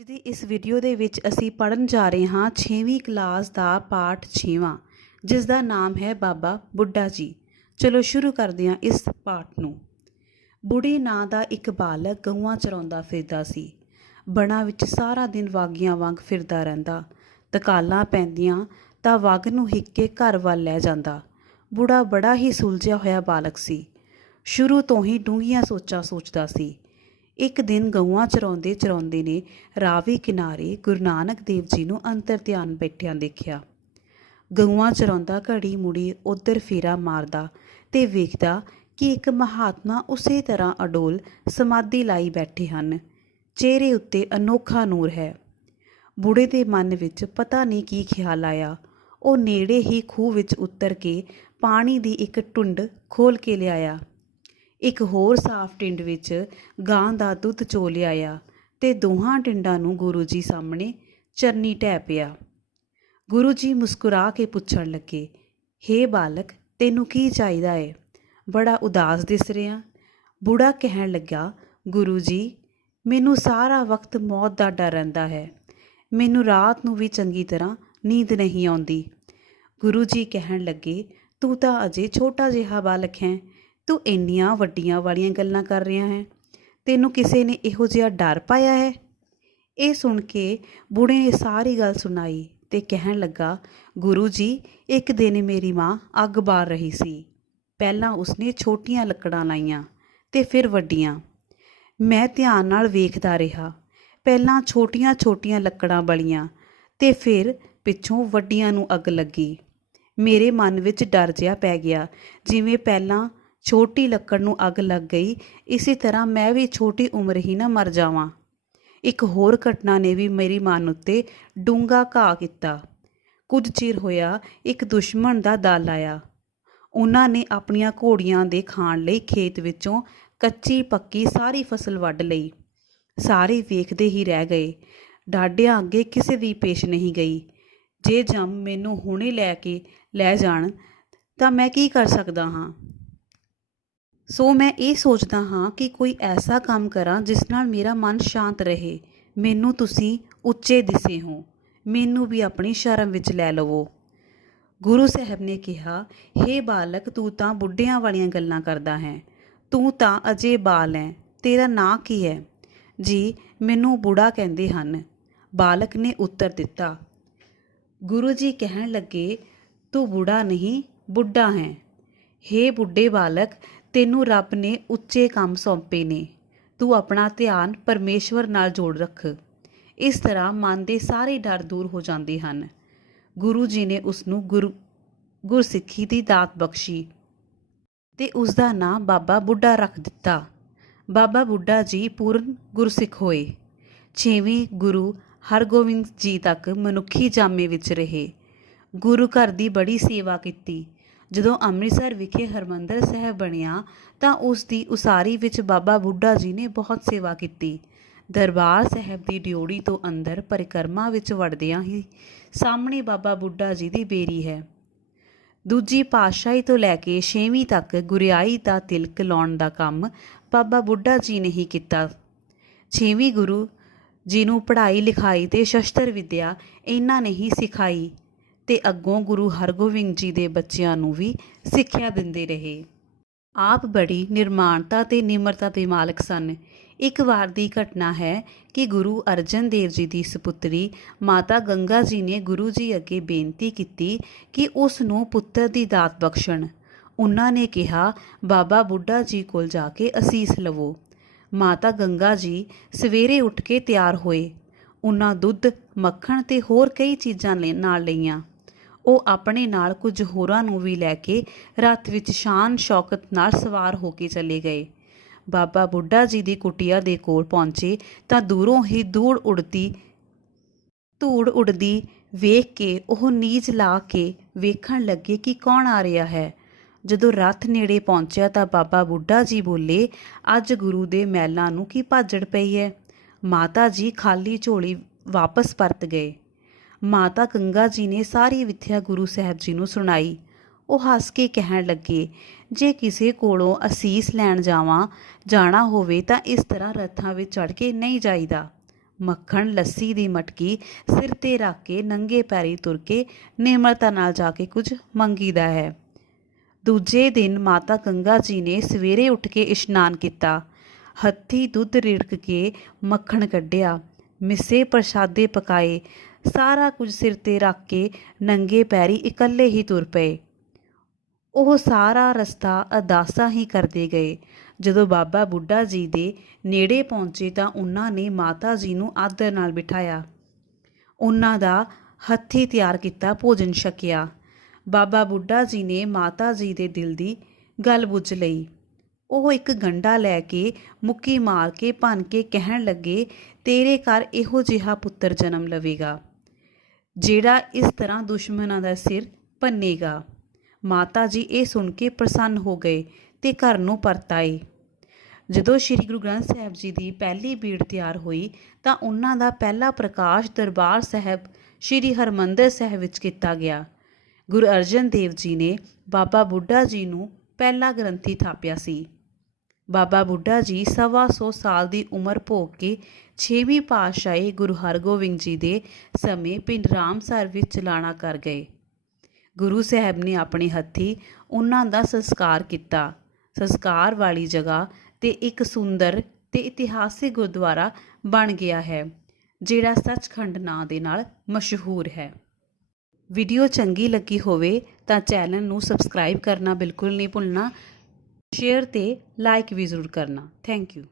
ਅੱਜ ਦੀ ਇਸ ਵੀਡੀਓ ਦੇ ਵਿੱਚ ਅਸੀਂ ਪੜ੍ਹਨ ਜਾ ਰਹੇ ਹਾਂ 6ਵੀਂ ਕਲਾਸ ਦਾ ਪਾਠ 6ਵਾਂ, ਜਿਸ ਦਾ ਨਾਮ ਹੈ ਬਾਬਾ ਬੁੱਢਾ ਜੀ। ਚਲੋ ਸ਼ੁਰੂ ਕਰਦੇ ਹਾਂ ਇਸ ਪਾਠ ਨੂੰ। ਬੁੜੀ ਨਾਂ ਦਾ ਇੱਕ ਬਾਲਕ ਗਊਆਂ ਚਰਾਉਂਦਾ ਫਿਰਦਾ ਸੀ। ਬਣਾ ਵਿੱਚ ਸਾਰਾ ਦਿਨ ਵਾਗੀਆਂ ਵਾਂਗ ਫਿਰਦਾ ਰਹਿੰਦਾ। ਤਕਾਲਾਂ ਪੈਂਦੀਆਂ ਤਾਂ ਵਗ ਨੂੰ ਹਿੱਕ ਕੇ ਘਰ ਵੱਲ ਲੈ ਜਾਂਦਾ। ਬੁੜਾ ਬੜਾ ਹੀ ਸੁਲਝਿਆ ਹੋਇਆ ਬਾਲਕ ਸੀ। ਸ਼ੁਰੂ ਤੋਂ ਹੀ ਡੂੰਘੀਆਂ ਸੋਚਾਂ ਸੋਚਦਾ ਸੀ। ਇੱਕ ਦਿਨ ਗਊਆਂ ਚਰਾਉਂਦੇ ਚਰਾਉਂਦੇ ਨੇ ਰਾਵੀ ਕਿਨਾਰੇ ਗੁਰੂ ਨਾਨਕ ਦੇਵ ਜੀ ਨੂੰ ਅੰਤਰ ਧਿਆਨ ਬੈਠਿਆਂ ਦੇਖਿਆ। ਗਊਆਂ ਚਰਾਉਂਦਾ ਘੜੀ ਮੁੜੀ ਉੱਧਰ ਫੇਰਾ ਮਾਰਦਾ ਤੇ ਵੇਖਦਾ ਕਿ ਇੱਕ ਮਹਾਤਮਾ ਉਸੇ ਤਰ੍ਹਾਂ ਅਡੋਲ ਸਮਾਧੀ ਲਾਈ ਬੈਠੇ ਹਨ। ਚਿਹਰੇ ਉੱਤੇ ਅਨੋਖਾ ਨੂਰ ਹੈ। ਬੁੜੇ ਦੇ ਮਨ ਵਿੱਚ ਪਤਾ ਨਹੀਂ ਕੀ ਖਿਆਲ ਆਇਆ। ਉਹ ਨੇੜੇ ਹੀ ਖੂਹ ਵਿੱਚ ਉਤਰ ਕੇ ਪਾਣੀ ਦੀ ਇੱਕ ਟੁੰਡ ਖੋਲ੍ਹ ਕੇ ਲਿਆਇਆ। ਇੱਕ ਹੋਰ ਸਾਫ਼ ਟਿੰਡ ਵਿੱਚ ਗਾਂ ਦਾ ਦੁੱਧ ਚੋ ਲਿਆਇਆ ਤੇ ਦੋਹਾਂ ਟਿੰਡਾਂ ਨੂੰ ਗੁਰੂ ਜੀ ਸਾਹਮਣੇ ਚਰਨੀ ਢਹਿ ਪਿਆ। ਗੁਰੂ ਜੀ ਮੁਸਕਰਾ ਕੇ ਪੁੱਛਣ ਲੱਗੇ, ਹੇ ਬਾਲਕ, ਤੈਨੂੰ ਕੀ ਚਾਹੀਦਾ ਏ? ਬੜਾ ਉਦਾਸ ਦਿਸ ਰਿਹਾ। ਬੁੜਾ ਕਹਿਣ ਲੱਗਾ, ਗੁਰੂ ਜੀ, ਮੈਨੂੰ ਸਾਰਾ ਵਕਤ ਮੌਤ ਦਾ ਡਰ ਰਹਿੰਦਾ ਹੈ। ਮੈਨੂੰ ਰਾਤ ਨੂੰ ਵੀ ਚੰਗੀ ਤਰ੍ਹਾਂ ਨੀਂਦ ਨਹੀਂ ਆਉਂਦੀ। ਗੁਰੂ ਜੀ ਕਹਿਣ ਲੱਗੇ, ਤੂੰ ਤਾਂ ਅਜੇ ਛੋਟਾ ਜਿਹਾ ਬਾਲਕ ਹੈ। ਤੂੰ ਇੰਨੀਆਂ ਵੱਡੀਆਂ ਵਾਲੀਆਂ ਗੱਲਾਂ ਕਰ ਰਿਹਾ ਹੈ। ਤੈਨੂੰ ਕਿਸੇ ਨੇ ਇਹੋ ਜਿਹਾ ਡਰ ਪਾਇਆ ਹੈ? ਇਹ ਸੁਣ ਕੇ ਬੁੜੇ ਨੇ ਸਾਰੀ ਗੱਲ ਸੁਣਾਈ ਤੇ ਕਹਿਣ ਲੱਗਾ, ਗੁਰੂ ਜੀ, ਇੱਕ ਦਿਨ ਮੇਰੀ ਮਾਂ ਅੱਗ ਬਾਲ ਰਹੀ ਸੀ। ਪਹਿਲਾਂ ਉਸਨੇ ਛੋਟੀਆਂ ਲੱਕੜਾਂ ਲਾਈਆਂ ਤੇ ਫਿਰ ਵੱਡੀਆਂ। ਮੈਂ ਧਿਆਨ ਨਾਲ ਵੇਖਦਾ ਰਿਹਾ। ਪਹਿਲਾਂ ਛੋਟੀਆਂ ਛੋਟੀਆਂ ਲੱਕੜਾਂ ਬਲੀਆਂ ਤੇ ਫਿਰ ਪਿੱਛੋਂ ਵੱਡੀਆਂ ਨੂੰ ਅੱਗ ਲੱਗੀ। ਮੇਰੇ ਮਨ ਵਿੱਚ ਡਰ ਜਿਹਾ ਪੈ ਗਿਆ। ਜਿਵੇਂ ਪਹਿਲਾਂ ਛੋਟੀ ਲੱਕੜ ਨੂੰ ਅੱਗ ਲੱਗ ਗਈ, ਇਸੇ ਤਰ੍ਹਾਂ ਮੈਂ ਵੀ ਛੋਟੀ ਉਮਰ ਹੀ ਨਾ ਮਰ ਜਾਵਾਂ। ਇੱਕ ਹੋਰ ਘਟਨਾ ਨੇ ਵੀ ਮੇਰੀ ਮਨ ਉੱਤੇ ਡੂੰਘਾ ਘਾਅ ਕੀਤਾ। ਕੁਝ ਚਿਰ ਹੋਇਆ, ਇੱਕ ਦੁਸ਼ਮਣ ਦਾ ਦਲ ਆਇਆ। ਉਹਨਾਂ ਨੇ ਆਪਣੀਆਂ ਘੋੜੀਆਂ ਦੇ ਖਾਣ ਲਈ ਖੇਤ ਵਿੱਚੋਂ ਕੱਚੀ ਪੱਕੀ ਸਾਰੀ ਫਸਲ ਵੱਢ ਲਈ। ਸਾਰੇ ਵੇਖਦੇ ਹੀ ਰਹਿ ਗਏ। ਡਾਢਿਆਂ ਅੱਗੇ ਕਿਸੇ ਦੀ ਪੇਸ਼ ਨਹੀਂ ਗਈ। ਜੇ ਜੰਮ ਮੈਨੂੰ ਹੁਣੇ ਲੈ ਜਾਣ ਤਾਂ ਮੈਂ ਕੀ ਕਰ ਸਕਦਾ ਹਾਂ? ਸੋ ਮੈਂ ਇਹ ਸੋਚਦਾ ਹਾਂ ਕਿ ਕੋਈ ਐਸਾ ਕੰਮ ਕਰਾਂ ਜਿਸ ਨਾਲ ਮੇਰਾ ਮਨ ਸ਼ਾਂਤ ਰਹੇ। ਮੈਨੂੰ ਤੁਸੀਂ ਉੱਚੇ ਦਿਸੇ ਹੋ। ਮੈਨੂੰ ਵੀ ਆਪਣੀ ਸ਼ਰਮ ਵਿੱਚ ਲੈ ਲਵੋ। ਗੁਰੂ ਸਾਹਿਬ ਨੇ ਕਿਹਾ, ਹੇ ਬਾਲਕ, ਤੂੰ ਤਾਂ ਬੁੱਢਿਆਂ ਵਾਲੀਆਂ ਗੱਲਾਂ ਕਰਦਾ ਹੈ। ਤੂੰ ਤਾਂ ਅਜੇ ਬਾਲ ਹੈ। ਤੇਰਾ ਨਾਂ ਕੀ ਹੈ? ਜੀ, ਮੈਨੂੰ ਬੁੜਾ ਕਹਿੰਦੇ ਹਨ। ਬਾਲਕ ਨੇ ਉੱਤਰ ਦਿੱਤਾ। ਗੁਰੂ ਜੀ ਕਹਿਣ ਲੱਗੇ, ਤੂੰ ਬੁੜਾ ਨਹੀਂ, ਬੁੱਢਾ ਹੈ। ਹੇ ਬੁੱਢੇ ਬਾਲਕ, ਤੈਨੂੰ ਰੱਬ ਨੇ ਉੱਚੇ ਕੰਮ ਸੌਂਪੇ ਨੇ। ਤੂੰ ਆਪਣਾ ਧਿਆਨ ਪਰਮੇਸ਼ਵਰ ਨਾਲ ਜੋੜ ਰੱਖ। ਇਸ ਤਰ੍ਹਾਂ ਮਨ ਦੇ ਸਾਰੇ ਡਰ ਦੂਰ ਹੋ ਜਾਂਦੇ ਹਨ। ਗੁਰੂ ਜੀ ਨੇ ਉਸਨੂੰ ਗੁਰਸਿੱਖੀ ਦੀ ਦਾਤ ਬਖਸ਼ੀ ਤੇ ਉਸ ਦਾ ਨਾਂ ਬਾਬਾ ਬੁੱਢਾ ਰੱਖ ਦਿੱਤਾ। ਬਾਬਾ ਬੁੱਢਾ ਜੀ ਪੂਰਨ ਗੁਰਸਿੱਖ ਹੋਏ। 6ਵੇਂ ਗੁਰੂ ਹਰਗੋਬਿੰਦ ਜੀ ਤੱਕ ਮਨੁੱਖੀ ਜਾਮੇ ਵਿੱਚ ਰਹੇ। ਗੁਰੂ ਘਰ ਦੀ ਬੜੀ ਸੇਵਾ ਕੀਤੀ। ਜਦੋਂ ਅੰਮ੍ਰਿਤਸਰ ਵਿਖੇ ਹਰਿਮੰਦਰ ਸਾਹਿਬ ਬਣਿਆ ਤਾਂ ਉਸ ਦੀ ਉਸਾਰੀ ਵਿੱਚ ਬਾਬਾ ਬੁੱਢਾ ਜੀ ਨੇ ਬਹੁਤ ਸੇਵਾ ਕੀਤੀ। ਦਰਬਾਰ ਸਾਹਿਬ ਦੀ ਡਿਓੜੀ ਤੋਂ ਅੰਦਰ ਪਰਿਕਰਮਾ ਵਿੱਚ ਵੜਦਿਆਂ ਹੀ ਸਾਹਮਣੇ ਬਾਬਾ ਬੁੱਢਾ ਜੀ ਦੀ ਬੇਰੀ ਹੈ। ਦੂਜੀ ਪਾਤਸ਼ਾਹੀ ਤੋਂ ਲੈ ਕੇ 6ਵੀਂ ਤੱਕ ਗੁਰਿਆਈ ਦਾ ਤਿਲਕ ਲਾਉਣ ਦਾ ਕੰਮ ਬਾਬਾ ਬੁੱਢਾ ਜੀ ਨੇ ਹੀ ਕੀਤਾ। 6ਵੇਂ ਗੁਰੂ ਜੀ ਨੂੰ ਪੜ੍ਹਾਈ ਲਿਖਾਈ ਤੇ ਸ਼ਸਤਰ ਵਿੱਦਿਆ ਇਹਨਾਂ ਨੇ ਹੀ ਸਿਖਾਈ ਤੇ ਅੱਗੋਂ ਗੁਰੂ ਹਰਗੋਬਿੰਦ ਜੀ ਦੇ ਬੱਚਿਆਂ ਨੂੰ ਵੀ ਸਿੱਖਿਆ ਦਿੰਦੇ ਰਹੇ। ਆਪ ਬੜੀ ਨਿਰਮਾਣਤਾ ਤੇ ਨਿਮਰਤਾ ਦੇ ਮਾਲਕ ਸਨ। ਇੱਕ ਵਾਰ ਦੀ ਘਟਨਾ ਹੈ ਕਿ ਗੁਰੂ ਅਰਜਨ ਦੇਵ ਜੀ ਦੀ ਸਪੁੱਤਰੀ ਮਾਤਾ ਗੰਗਾ ਜੀ ਨੇ ਗੁਰੂ ਜੀ ਅੱਗੇ ਬੇਨਤੀ ਕੀਤੀ ਕਿ ਉਸ ਨੂੰ ਪੁੱਤਰ ਦੀ ਦਾਤ ਬਖਸ਼ਣ। ਉਹਨਾਂ ਨੇ ਕਿਹਾ, ਬਾਬਾ ਬੁੱਢਾ ਜੀ ਕੋਲ ਜਾ ਕੇ ਅਸੀਸ ਲਵੋ। ਮਾਤਾ ਗੰਗਾ ਜੀ ਸਵੇਰੇ ਉੱਠ ਕੇ ਤਿਆਰ ਹੋਏ। ਉਹਨਾਂ ਦੁੱਧ, ਮੱਖਣ ਤੇ ਹੋਰ ਕਈ ਚੀਜ਼ਾਂ ਨਾਲ ਲਈਆਂ। ਉਹ ਆਪਣੇ ਨਾਲ ਕੁਝ ਹੋਰਾਂ ਨੂੰ ਵੀ ਲੈ ਕੇ ਰੱਥ ਵਿੱਚ ਸ਼ਾਨ ਸ਼ੌਕਤ ਨਾਲ ਸਵਾਰ ਹੋ ਕੇ ਚਲੇ ਗਏ। ਬਾਬਾ ਬੁੱਢਾ ਜੀ ਦੀ ਕੁਟੀਆ ਦੇ ਕੋਲ ਪਹੁੰਚੇ ਤਾਂ ਦੂਰੋਂ ਹੀ ਧੂੜ ਉੱਡਦੀ ਵੇਖ ਕੇ ਉਹ ਨੀਝ ਲਾ ਕੇ ਵੇਖਣ ਲੱਗੇ ਕਿ ਕੌਣ ਆ ਰਿਹਾ ਹੈ। ਜਦੋਂ ਰੱਥ ਨੇੜੇ ਪਹੁੰਚਿਆ ਤਾਂ ਬਾਬਾ ਬੁੱਢਾ ਜੀ ਬੋਲੇ, ਅੱਜ ਗੁਰੂ ਦੇ ਮਹਿਲਾਂ ਨੂੰ ਕੀ ਭਾਜੜ ਪਈ ਹੈ? ਮਾਤਾ ਜੀ ਖਾਲੀ ਝੋਲੀ ਵਾਪਸ ਪਰਤ ਗਏ। ਮਾਤਾ ਗੰਗਾ ਜੀ ਨੇ ਸਾਰੀ ਵਿੱਥਿਆ ਗੁਰੂ ਸਾਹਿਬ ਜੀ ਨੂੰ ਸੁਣਾਈ। ਉਹ ਹੱਸ ਕੇ ਕਹਿਣ ਲੱਗੇ, ਜੇ ਕਿਸੇ ਕੋਲੋਂ ਅਸੀਸ ਲੈਣ ਜਾਣਾ ਹੋਵੇ ਤਾਂ ਇਸ ਤਰ੍ਹਾਂ ਰੱਥਾਂ ਵਿੱਚ ਚੜ੍ਹ ਕੇ ਨਹੀਂ ਜਾਈਦਾ। ਮੱਖਣ ਲੱਸੀ ਦੀ ਮਟਕੀ ਸਿਰ ਤੇ ਰੱਖ ਕੇ ਨੰਗੇ ਪੈਰੀ ਤੁਰ ਕੇ ਨਿਮਰਤਾ ਨਾਲ ਜਾ ਕੇ ਕੁਝ ਮੰਗੀਦਾ ਹੈ। ਦੂਜੇ ਦਿਨ ਮਾਤਾ ਗੰਗਾ ਜੀ ਨੇ ਸਵੇਰੇ ਉੱਠ ਕੇ ਇਸ਼ਨਾਨ ਕੀਤਾ, ਹੱਥੀਂ ਦੁੱਧ ਰਿੜਕ ਕੇ ਮੱਖਣ ਕੱਢਿਆ, ਮਿੱਸੇ ਪ੍ਰਸ਼ਾਦੇ ਪਕਾਏ, ਸਾਰਾ ਕੁਝ ਸਿਰ ਤੇ ਰੱਖ ਕੇ ਨੰਗੇ ਪੈਰੀ ਇਕੱਲੇ ਹੀ ਤੁਰ ਪਏ। ਉਹ ਸਾਰਾ ਰਸਤਾ ਅਰਦਾਸਾਂ ਹੀ ਕਰਦੇ ਗਏ। ਜਦੋਂ ਬਾਬਾ ਬੁੱਢਾ ਜੀ ਦੇ ਨੇੜੇ ਪਹੁੰਚੇ ਤਾਂ ਉਹਨਾਂ ਨੇ ਮਾਤਾ ਜੀ ਨੂੰ ਆਦਰ ਨਾਲ ਬਿਠਾਇਆ, ਉਹਨਾਂ ਦਾ ਹੱਥੀਂ ਤਿਆਰ ਕੀਤਾ ਭੋਜਨ ਛਕਿਆ। ਬਾਬਾ ਬੁੱਢਾ ਜੀ ਨੇ ਮਾਤਾ ਜੀ ਦੇ ਦਿਲ ਦੀ ਗੱਲ ਬੁੱਝ ਲਈ। ਉਹ ਇੱਕ ਗੰਢਾ ਲੈ ਕੇ ਮੁੱਕੀ ਮਾਰ ਕੇ ਭੰਨ ਕੇ ਕਹਿਣ ਲੱਗੇ, ਤੇਰੇ ਘਰ ਇਹੋ ਜਿਹਾ ਪੁੱਤਰ ਜਨਮ ਲਵੇਗਾ ਜਿਹੜਾ ਇਸ ਤਰ੍ਹਾਂ ਦੁਸ਼ਮਣਾਂ ਦਾ ਸਿਰ ਭੰਨੇਗਾ। ਮਾਤਾ ਜੀ ਇਹ ਸੁਣ ਕੇ ਪ੍ਰਸੰਨ ਹੋ ਗਏ ਤੇ ਘਰ ਨੂੰ ਪਰਤ ਆਏ। ਜਦੋਂ ਸ੍ਰੀ ਗੁਰੂ ਗ੍ਰੰਥ ਸਾਹਿਬ ਜੀ ਦੀ ਪਹਿਲੀ ਬੀੜ ਤਿਆਰ ਹੋਈ ਤਾਂ ਉਹਨਾਂ ਦਾ ਪਹਿਲਾ ਪ੍ਰਕਾਸ਼ ਦਰਬਾਰ ਸਾਹਿਬ ਸ੍ਰੀ ਹਰਿਮੰਦਰ ਸਾਹਿਬ ਵਿੱਚ ਕੀਤਾ ਗਿਆ। ਗੁਰੂ ਅਰਜਨ ਦੇਵ ਜੀ ਨੇ ਬਾਬਾ ਬੁੱਢਾ ਜੀ ਨੂੰ ਪਹਿਲਾ ਗ੍ਰੰਥੀ ਥਾਪਿਆ ਸੀ। ਬਾਬਾ ਬੁੱਢਾ ਜੀ 125 ਸਾਲ ਦੀ ਉਮਰ ਭੋਗ ਕੇ 6ਵੀਂ ਪਾਤਸ਼ਾਹੀ ਗੁਰੂ ਹਰਗੋਬਿੰਦ ਜੀ ਦੇ ਸਮੇਂ ਪਿੰਡ ਰਾਮਸਰ ਵਿੱਚ ਚਲਾਣਾ ਕਰ ਗਏ। ਗੁਰੂ ਸਾਹਿਬ ਨੇ ਆਪਣੇ ਹੱਥੀਂ ਉਹਨਾਂ ਦਾ ਸੰਸਕਾਰ ਕੀਤਾ। ਸੰਸਕਾਰ ਵਾਲੀ ਜਗ੍ਹਾ ਤੇ ਇੱਕ ਸੁੰਦਰ ਤੇ ਇਤਿਹਾਸਿਕ ਗੁਰਦੁਆਰਾ ਬਣ ਗਿਆ ਹੈ, ਜਿਹੜਾ ਸੱਚਖੰਡ ਨਾਂ ਦੇ ਨਾਲ ਮਸ਼ਹੂਰ ਹੈ। ਵੀਡੀਓ ਚੰਗੀ ਲੱਗੀ ਹੋਵੇ ਤਾਂ ਚੈਨਲ ਨੂੰ ਸਬਸਕ੍ਰਾਈਬ ਕਰਨਾ ਬਿਲਕੁਲ ਨਹੀਂ ਭੁੱਲਣਾ। ਸ਼ੇਅਰ ਤੇ ਲਾਈਕ ਵੀ ਜ਼ਰੂਰ ਕਰਨਾ। Thank you.